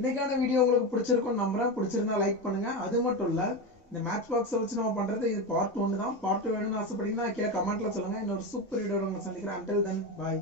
இன்னைக்கான வீடியோ உங்களுக்கு பிடிச்சிருக்கும் நம்புறேன். பிடிச்சிருந்தா லைக் பண்ணுங்க. அது மட்டும் இல்ல இந்த மேட்ச் பாக்ஸ் வச்சு நம்ம பண்றது இது பார்ட் 1 தான். பார்ட் 2 வேணும்னு ஆசைப்பட்டீங்கன்னா கீழே கமெண்ட்ல சொல்லுங்க. இன்னொரு சூப்பர் வீடியோல உங்களை சந்திக்கிறேன். until then bye.